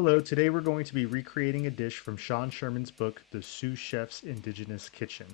Hello, today we're going to be recreating a dish from Sean Sherman's book, The Sioux Chef's Indigenous Kitchen.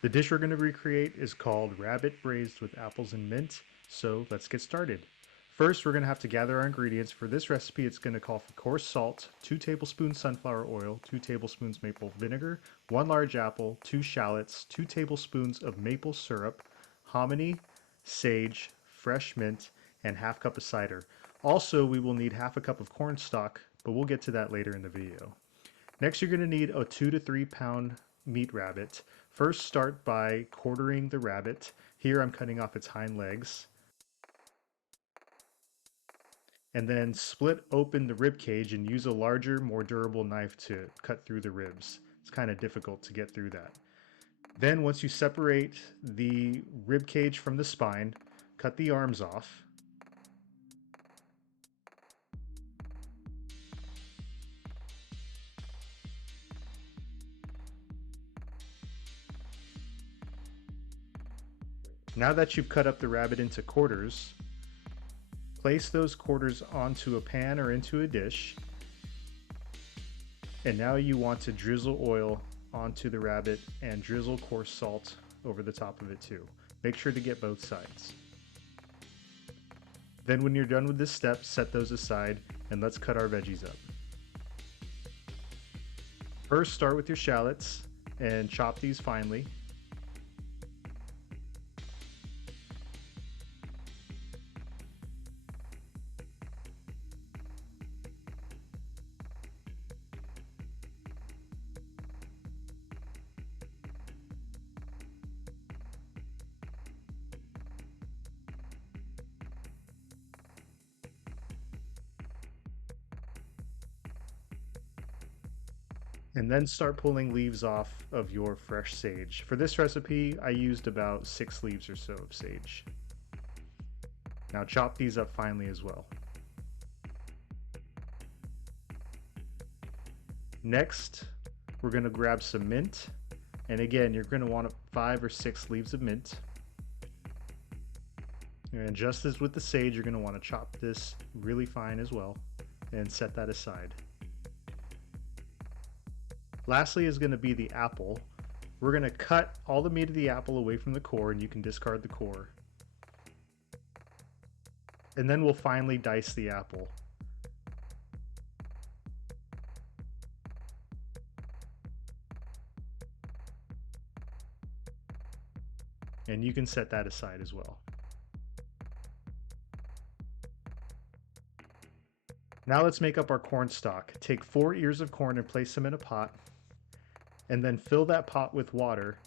The dish we're going to recreate is called Rabbit Braised with Apples and Mint, so let's get started. First, we're going to have to gather our ingredients. For this recipe, it's going to call for coarse salt, 2 tablespoons sunflower oil, 2 tablespoons maple vinegar, 1 large apple, 2 shallots, 2 tablespoons of maple syrup, hominy, sage, fresh mint, and half cup of cider. Also, we will need half a cup of cornstalk, but we'll get to that later in the video. Next, you're going to need a 2 to 3 pound meat rabbit. First, start by quartering the rabbit. Here I'm cutting off its hind legs. And then split open the rib cage and use a larger, more durable knife to cut through the ribs. It's kind of difficult to get through that. Then once you separate the rib cage from the spine, cut the arms off. Now that you've cut up the rabbit into quarters, place those quarters onto a pan or into a dish. And now you want to drizzle oil onto the rabbit and drizzle coarse salt over the top of it too. Make sure to get both sides. Then when you're done with this step, set those aside and let's cut our veggies up. First, start with your shallots and chop these finely. And then start pulling leaves off of your fresh sage. For this recipe, I used about 6 leaves or so of sage. Now chop these up finely as well. Next, we're going to grab some mint. And again, you're going to want 5 or 6 leaves of mint. And just as with the sage, you're going to want to chop this really fine as well and set that aside. Lastly is going to be the apple. We're going to cut all the meat of the apple away from the core, and you can discard the core. And then we'll finely dice the apple. And you can set that aside as well. Now let's make up our cornstalk. Take 4 ears of corn and place them in a pot, and then fill that pot with water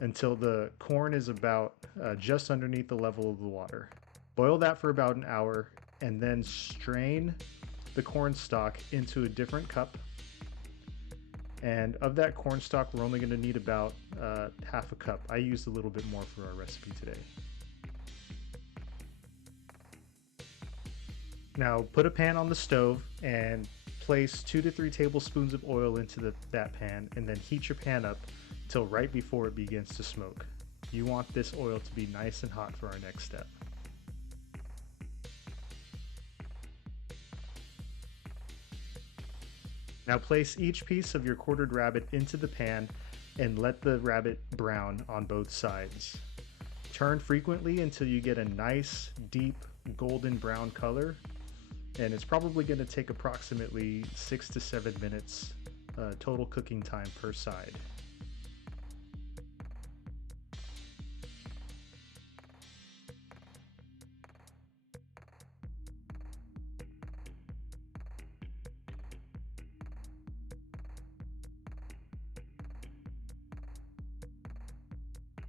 until the corn is about just underneath the level of the water. Boil that for about an hour, and then strain the cornstalk into a different cup. And of that cornstalk, we're only going to need about half a cup. I used a little bit more for our recipe today. Now put a pan on the stove and place 2 to 3 tablespoons of oil into that pan, and then heat your pan up till right before it begins to smoke. You want this oil to be nice and hot for our next step. Now place each piece of your quartered rabbit into the pan and let the rabbit brown on both sides. Turn frequently until you get a nice, deep, golden brown color. And it's probably going to take approximately 6 to 7 minutes total cooking time per side.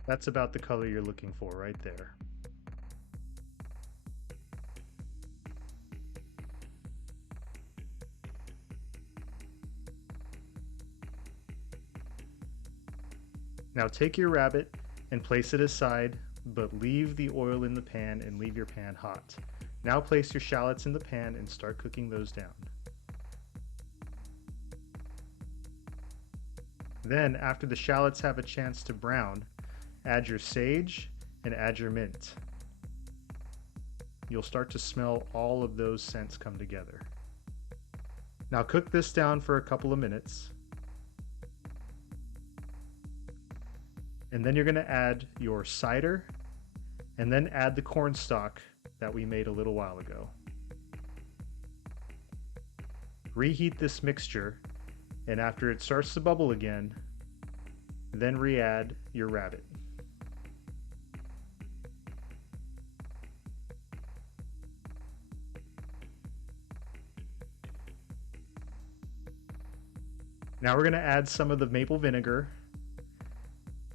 That's about the color you're looking for right there. Now take your rabbit and place it aside, but leave the oil in the pan and leave your pan hot. Now place your shallots in the pan and start cooking those down. Then, after the shallots have a chance to brown, add your sage and add your mint. You'll start to smell all of those scents come together. Now cook this down for a couple of minutes. And then you're going to add your cider and then add the cornstalk that we made a little while ago. Reheat this mixture, and after it starts to bubble again, then re-add your rabbit. Now we're going to add some of the maple vinegar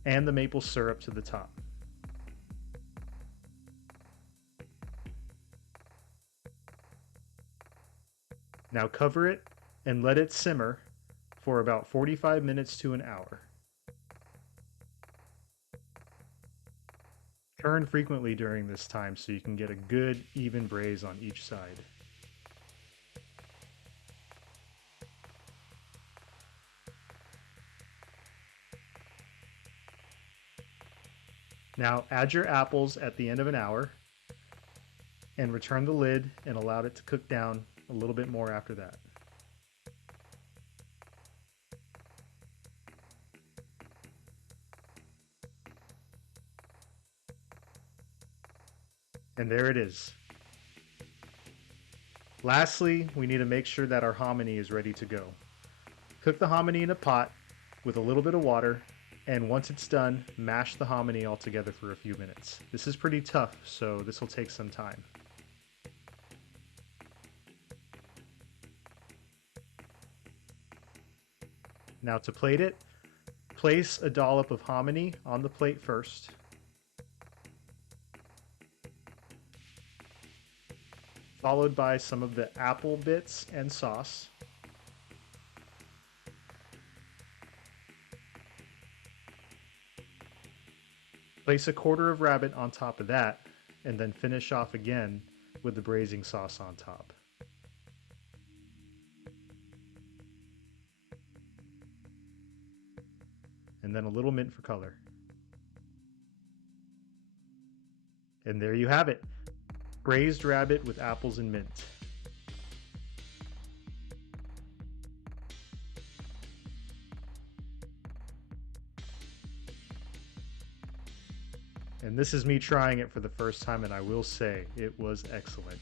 and the maple syrup to the top. Now cover it and let it simmer for about 45 minutes to an hour. Turn frequently during this time so you can get a good even braise on each side. Now add your apples at the end of an hour and return the lid and allow it to cook down a little bit more after that. And there it is. Lastly, we need to make sure that our hominy is ready to go. Cook the hominy in a pot with a little bit of water, and once it's done, mash the hominy all together for a few minutes. This is pretty tough, so this will take some time. Now to plate it, place a dollop of hominy on the plate first. Followed by some of the apple bits and sauce. Place a quarter of rabbit on top of that, and then finish off again with the braising sauce on top. And then a little mint for color. And there you have it. Braised rabbit with apples and mint. And this is me trying it for the first time, and I will say it was excellent.